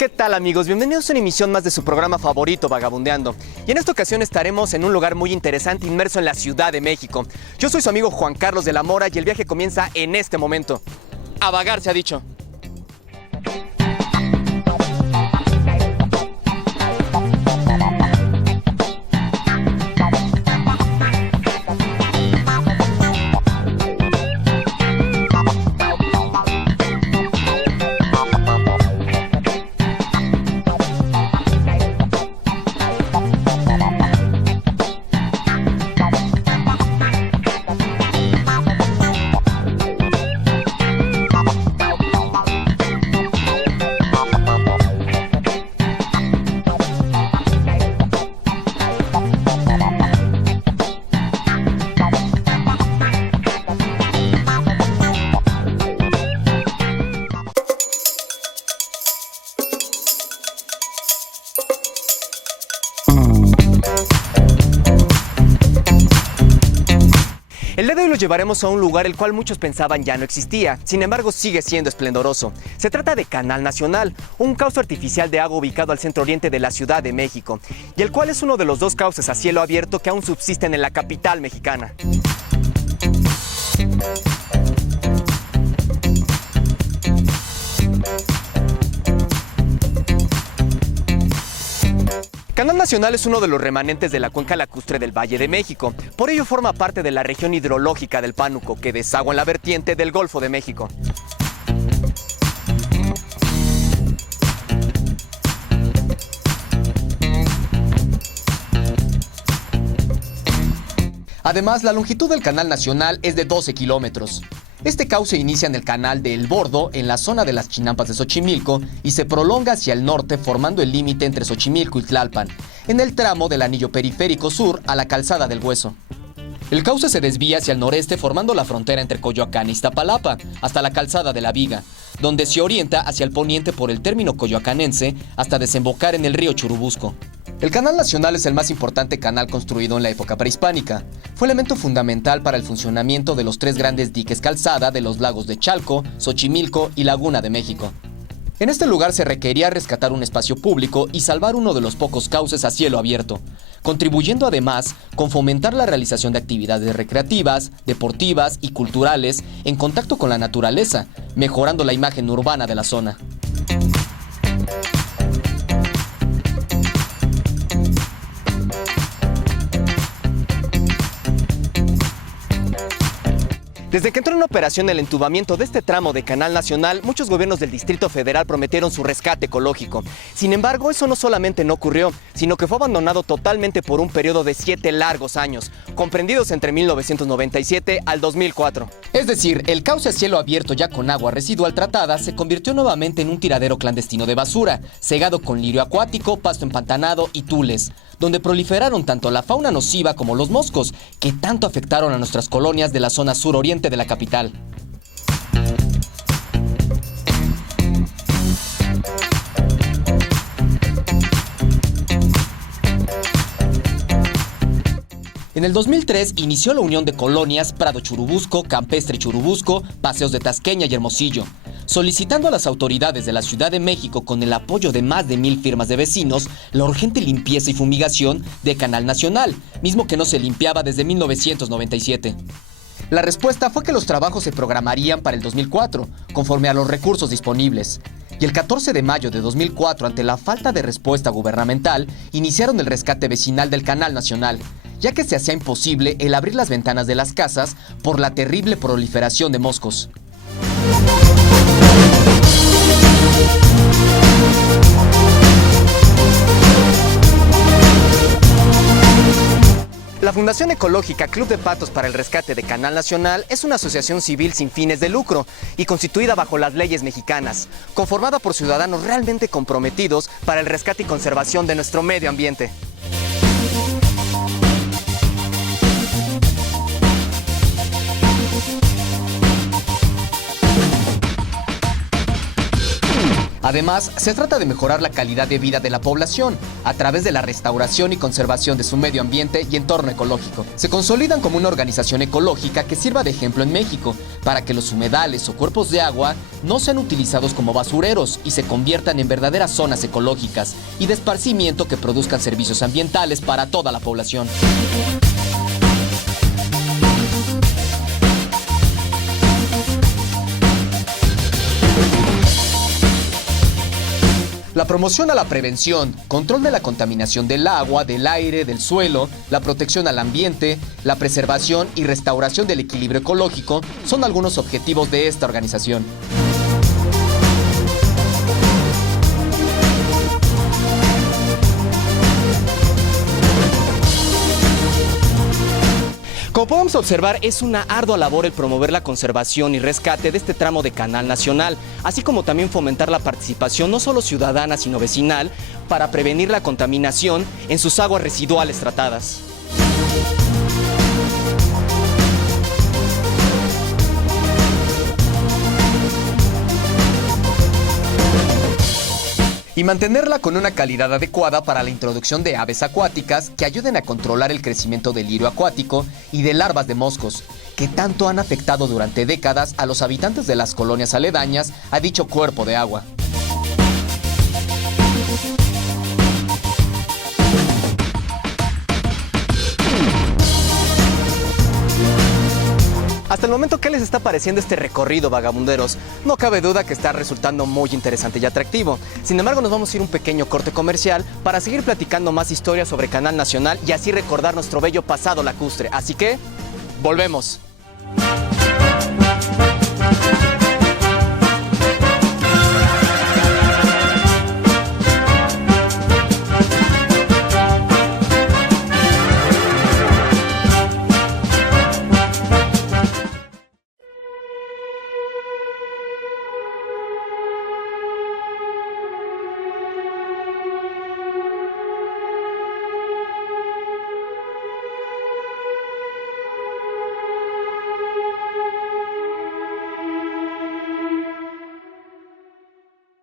¿Qué tal, amigos? Bienvenidos a una emisión más de su programa favorito, Vagabundeando. Y en esta ocasión estaremos en un lugar muy interesante inmerso en la Ciudad de México. Yo soy su amigo Juan Carlos de la Mora y el viaje comienza en este momento. A vagar, se ha dicho. El día de hoy los llevaremos a un lugar el cual muchos pensaban ya no existía, sin embargo sigue siendo esplendoroso. Se trata de Canal Nacional, un cauce artificial de agua ubicado al centro oriente de la Ciudad de México, y el cual es uno de los dos cauces a cielo abierto que aún subsisten en la capital mexicana. Canal Nacional es uno de los remanentes de la cuenca lacustre del Valle de México. Por ello forma parte de la región hidrológica del Pánuco, que desagua en la vertiente del Golfo de México. Además, la longitud del Canal Nacional es de 12 kilómetros. Este cauce inicia en el canal de El Bordo, en la zona de las Chinampas de Xochimilco, y se prolonga hacia el norte formando el límite entre Xochimilco y Tlalpan, en el tramo del anillo periférico sur a la calzada del Hueso. El cauce se desvía hacia el noreste formando la frontera entre Coyoacán e Iztapalapa, hasta la calzada de la Viga, donde se orienta hacia el poniente por el término coyoacanense hasta desembocar en el río Churubusco. El Canal Nacional es el más importante canal construido en la época prehispánica. Fue elemento fundamental para el funcionamiento de los tres grandes diques calzada de los lagos de Chalco, Xochimilco y Laguna de México. En este lugar se requería rescatar un espacio público y salvar uno de los pocos cauces a cielo abierto, contribuyendo además con fomentar la realización de actividades recreativas, deportivas y culturales en contacto con la naturaleza, mejorando la imagen urbana de la zona. Desde que entró en operación el entubamiento de este tramo de Canal Nacional, muchos gobiernos del Distrito Federal prometieron su rescate ecológico. Sin embargo, eso no solamente no ocurrió, sino que fue abandonado totalmente por un periodo de 7 largos años, comprendidos entre 1997 al 2004. Es decir, el cauce a cielo abierto ya con agua residual tratada se convirtió nuevamente en un tiradero clandestino de basura, cegado con lirio acuático, pasto empantanado y tules, donde proliferaron tanto la fauna nociva como los moscos, que tanto afectaron a nuestras colonias de la zona suroriente de la capital. En el 2003 inició la unión de colonias Prado Churubusco, Campestre Churubusco, Paseos de Tasqueña y Hermosillo, solicitando a las autoridades de la Ciudad de México, con el apoyo de más de 1000 firmas de vecinos, la urgente limpieza y fumigación de Canal Nacional, mismo que no se limpiaba desde 1997. La respuesta fue que los trabajos se programarían para el 2004, conforme a los recursos disponibles. Y el 14 de mayo de 2004, ante la falta de respuesta gubernamental, iniciaron el rescate vecinal del Canal Nacional, ya que se hacía imposible el abrir las ventanas de las casas por la terrible proliferación de moscos. La Fundación Ecológica Club de Patos para el Rescate de Canal Nacional es una asociación civil sin fines de lucro y constituida bajo las leyes mexicanas, conformada por ciudadanos realmente comprometidos para el rescate y conservación de nuestro medio ambiente. Además, se trata de mejorar la calidad de vida de la población a través de la restauración y conservación de su medio ambiente y entorno ecológico. Se consolidan como una organización ecológica que sirva de ejemplo en México para que los humedales o cuerpos de agua no sean utilizados como basureros y se conviertan en verdaderas zonas ecológicas y de esparcimiento que produzcan servicios ambientales para toda la población. La promoción a la prevención, control de la contaminación del agua, del aire, del suelo, la protección al ambiente, la preservación y restauración del equilibrio ecológico son algunos objetivos de esta organización. Como podemos observar, es una ardua labor el promover la conservación y rescate de este tramo de Canal Nacional, así como también fomentar la participación no solo ciudadana sino vecinal para prevenir la contaminación en sus aguas residuales tratadas. Y mantenerla con una calidad adecuada para la introducción de aves acuáticas que ayuden a controlar el crecimiento del lirio acuático y de larvas de moscos, que tanto han afectado durante décadas a los habitantes de las colonias aledañas a dicho cuerpo de agua. Hasta el momento, ¿qué les está pareciendo este recorrido, vagabunderos? No cabe duda que está resultando muy interesante y atractivo. Sin embargo, nos vamos a ir un pequeño corte comercial para seguir platicando más historias sobre Canal Nacional y así recordar nuestro bello pasado lacustre. Así que, volvemos.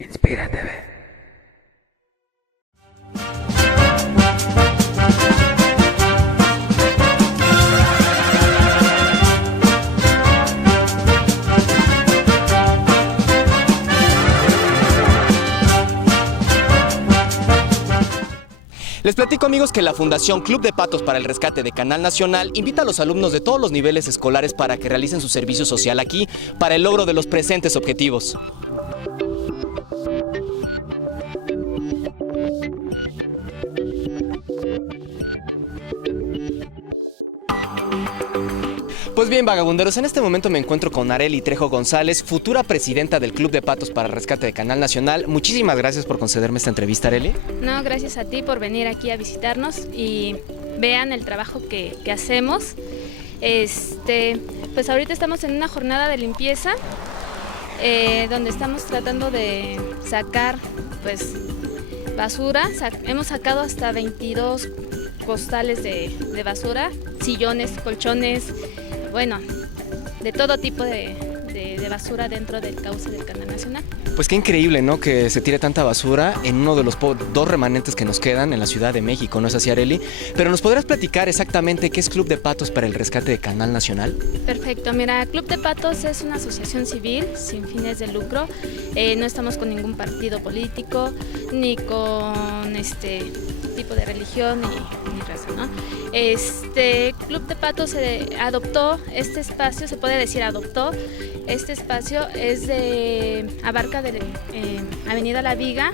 Inspírate, ve. Les platico, amigos, que la Fundación Club de Patos para el Rescate de Canal Nacional invita a los alumnos de todos los niveles escolares para que realicen su servicio social aquí para el logro de los presentes objetivos. Pues bien, vagabunderos, en este momento me encuentro con Arely Trejo González, futura presidenta del Club de Patos para el Rescate de Canal Nacional. Muchísimas gracias por concederme esta entrevista, Arely. No, gracias a ti por venir aquí a visitarnos y vean el trabajo que hacemos. Pues ahorita estamos en una jornada de limpieza donde estamos tratando de sacar pues basura. Hemos sacado hasta 22 costales de basura, sillones, colchones, bueno, de todo tipo de basura dentro del cauce del Canal Nacional. Pues qué increíble, ¿no? Que se tire tanta basura en uno de los dos remanentes que nos quedan en la Ciudad de México, ¿no es así, Arely? Pero ¿nos podrás platicar exactamente qué es Club de Patos para el Rescate de Canal Nacional? Perfecto, mira, Club de Patos es una asociación civil sin fines de lucro. No estamos con ningún partido político, ni con tipo de religión ni raza, ¿no? Club de Patos adoptó este espacio, se puede decir adoptó. Este espacio abarca de Avenida La Viga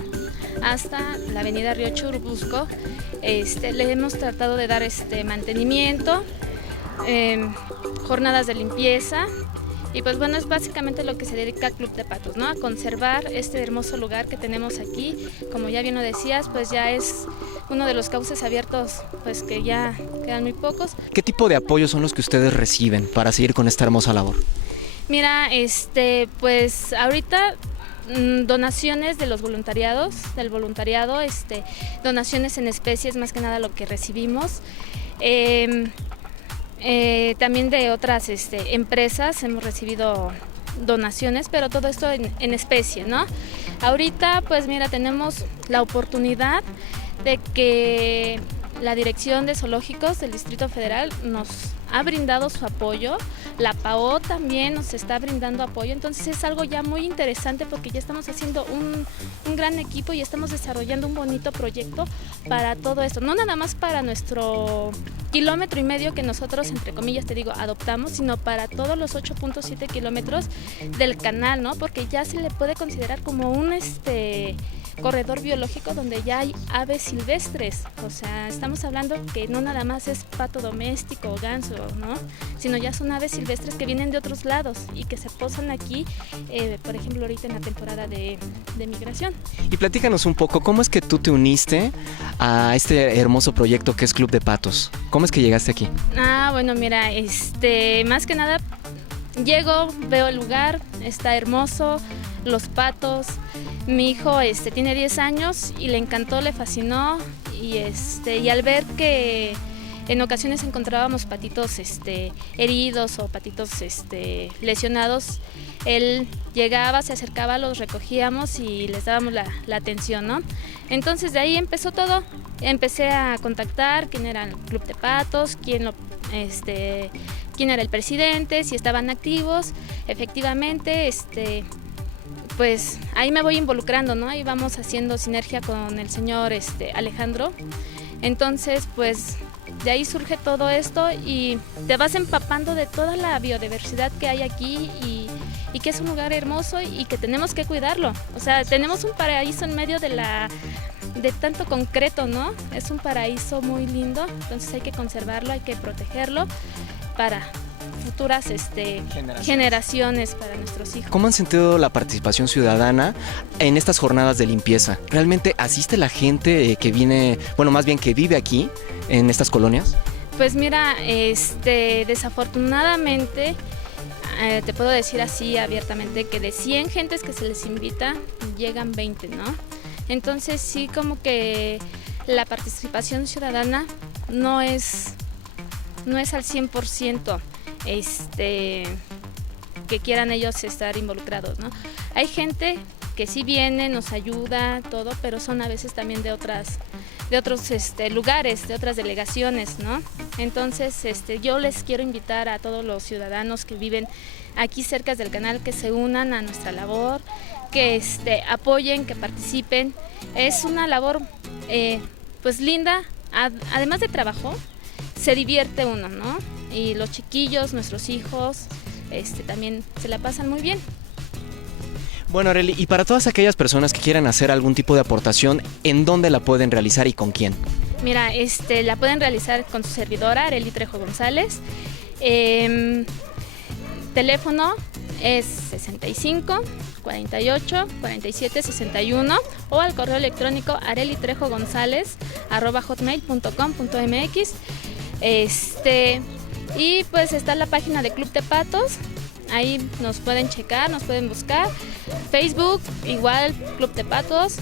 hasta la Avenida Río Churubusco. Le hemos tratado de dar mantenimiento, jornadas de limpieza. Y pues bueno, es básicamente lo que se dedica a Club de Patos, ¿no? A conservar este hermoso lugar que tenemos aquí. Como ya bien lo decías, pues ya es uno de los cauces abiertos, pues que ya quedan muy pocos. ¿Qué tipo de apoyos son los que ustedes reciben para seguir con esta hermosa labor? Mira, pues ahorita donaciones de los voluntariados, donaciones en especies, más que nada lo que recibimos. También de otras empresas hemos recibido donaciones, pero todo esto en especie, ¿no? Ahorita, pues mira, tenemos la oportunidad de que la Dirección de Zoológicos del Distrito Federal nos ha brindado su apoyo, la PAO también nos está brindando apoyo, entonces es algo ya muy interesante porque ya estamos haciendo un gran equipo y estamos desarrollando un bonito proyecto para todo esto, no nada más para nuestro 1,5 kilómetros que nosotros, entre comillas, te digo, adoptamos, sino para todos los 8.7 kilómetros del canal, ¿no? Porque ya se le puede considerar como un corredor biológico donde ya hay aves silvestres, o sea, estamos hablando que no nada más es pato doméstico o ganso, ¿no? Sino ya son aves silvestres que vienen de otros lados y que se posan aquí, por ejemplo, ahorita en la temporada de migración. Y platícanos un poco, ¿cómo es que tú te uniste a este hermoso proyecto que es Club de Patos? ¿Cómo es que llegaste aquí? Bueno, mira, más que nada llego, veo el lugar, está hermoso, los patos. Mi hijo tiene 10 años y le encantó, le fascinó y al ver que en ocasiones encontrábamos patitos heridos o patitos lesionados, él llegaba, se acercaba, los recogíamos y les dábamos la atención, ¿no? Entonces de ahí empezó todo. Empecé a contactar quién era el Club de Patos, quién era el presidente, si estaban activos. Efectivamente, pues ahí me voy involucrando, ¿no? Ahí vamos haciendo sinergia con el señor Alejandro. Entonces, pues de ahí surge todo esto y te vas empapando de toda la biodiversidad que hay aquí y que es un lugar hermoso y que tenemos que cuidarlo. O sea, tenemos un paraíso en medio de tanto concreto, ¿no? Es un paraíso muy lindo, entonces hay que conservarlo, hay que protegerlo para futuras generaciones, para nuestros hijos. ¿Cómo han sentido la participación ciudadana en estas jornadas de limpieza? ¿Realmente asiste la gente que viene, bueno, más bien que vive aquí, en estas colonias? Pues mira, desafortunadamente, te puedo decir así abiertamente que de 100 gentes que se les invita, llegan 20, ¿no? Entonces sí, como que la participación ciudadana no es al 100%. Que quieran ellos estar involucrados, ¿no? Hay gente que sí viene, nos ayuda, todo, pero son a veces también de otros lugares, de otras delegaciones, ¿no? Entonces, yo les quiero invitar a todos los ciudadanos que viven aquí cerca del canal que se unan a nuestra labor, que apoyen, que participen. Es una labor, pues linda, además de trabajo, se divierte uno, ¿no? Y los chiquillos, nuestros hijos, también se la pasan muy bien. Bueno, Arely, y para todas aquellas personas que quieran hacer algún tipo de aportación, ¿en dónde la pueden realizar y con quién? Mira, la pueden realizar con su servidora, Arely Trejo González. Teléfono es 65 48 47 61 o al correo electrónico arelytrejogonzalez@hotmail.com.mx. Y pues está la página de Club de Patos, ahí nos pueden checar, nos pueden buscar. Facebook, igual Club de Patos,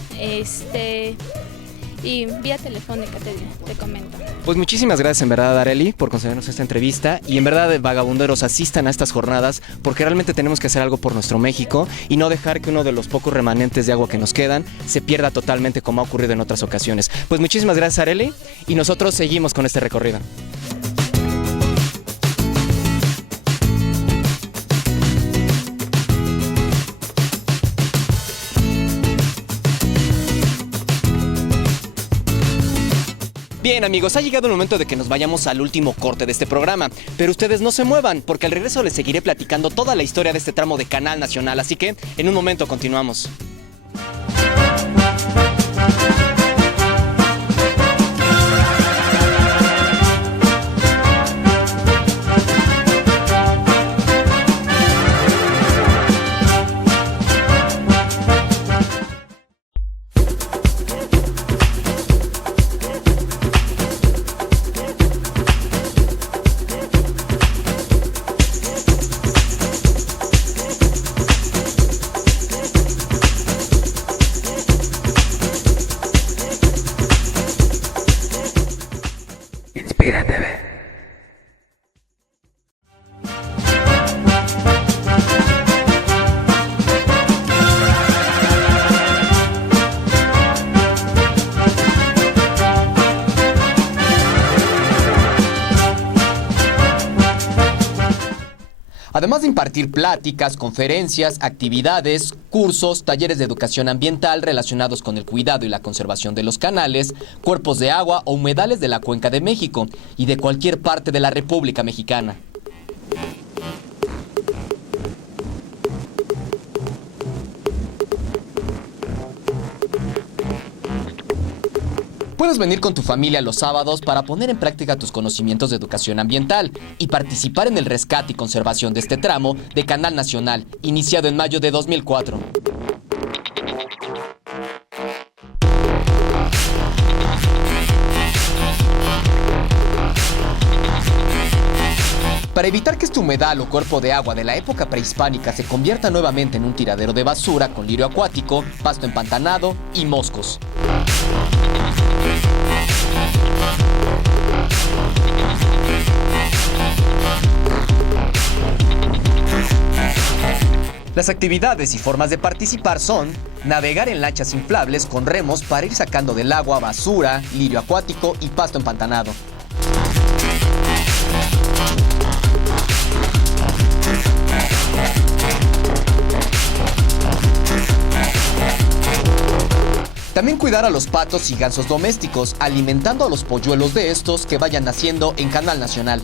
y vía telefónica te comento. Pues muchísimas gracias en verdad, Arely, por concedernos esta entrevista y en verdad, vagabunderos, asistan a estas jornadas porque realmente tenemos que hacer algo por nuestro México y no dejar que uno de los pocos remanentes de agua que nos quedan se pierda totalmente como ha ocurrido en otras ocasiones. Pues muchísimas gracias, Arely, y nosotros seguimos con este recorrido. Bien, amigos, ha llegado el momento de que nos vayamos al último corte de este programa, pero ustedes no se muevan porque al regreso les seguiré platicando toda la historia de este tramo de Canal Nacional, así que en un momento continuamos. Además de impartir pláticas, conferencias, actividades, cursos, talleres de educación ambiental relacionados con el cuidado y la conservación de los canales, cuerpos de agua o humedales de la Cuenca de México y de cualquier parte de la República Mexicana. Puedes venir con tu familia los sábados para poner en práctica tus conocimientos de educación ambiental y participar en el rescate y conservación de este tramo de Canal Nacional, iniciado en mayo de 2004. Para evitar que este humedal o cuerpo de agua de la época prehispánica se convierta nuevamente en un tiradero de basura con lirio acuático, pasto empantanado y moscos. Las actividades y formas de participar son navegar en lanchas inflables con remos para ir sacando del agua basura, lirio acuático y pasto empantanado. También cuidar a los patos y gansos domésticos, alimentando a los polluelos de estos que vayan naciendo en Canal Nacional.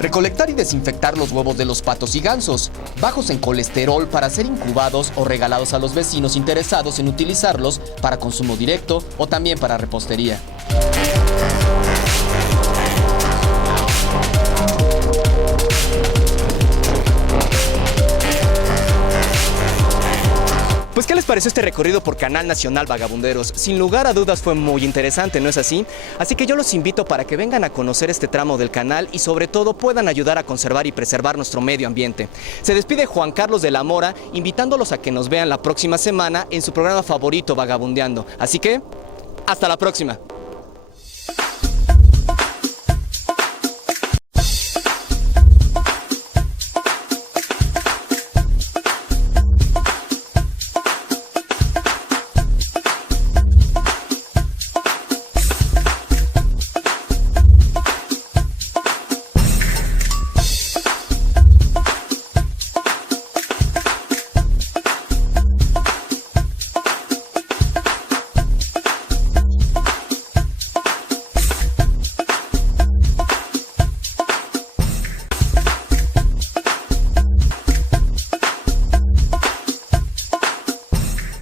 Recolectar y desinfectar los huevos de los patos y gansos, bajos en colesterol para ser incubados o regalados a los vecinos interesados en utilizarlos para consumo directo o también para repostería. Pues, ¿qué les pareció este recorrido por Canal Nacional, vagabunderos? Sin lugar a dudas fue muy interesante, ¿no es así? Así que yo los invito para que vengan a conocer este tramo del canal y sobre todo puedan ayudar a conservar y preservar nuestro medio ambiente. Se despide Juan Carlos de la Mora, invitándolos a que nos vean la próxima semana en su programa favorito, Vagabundeando. Así que, hasta la próxima.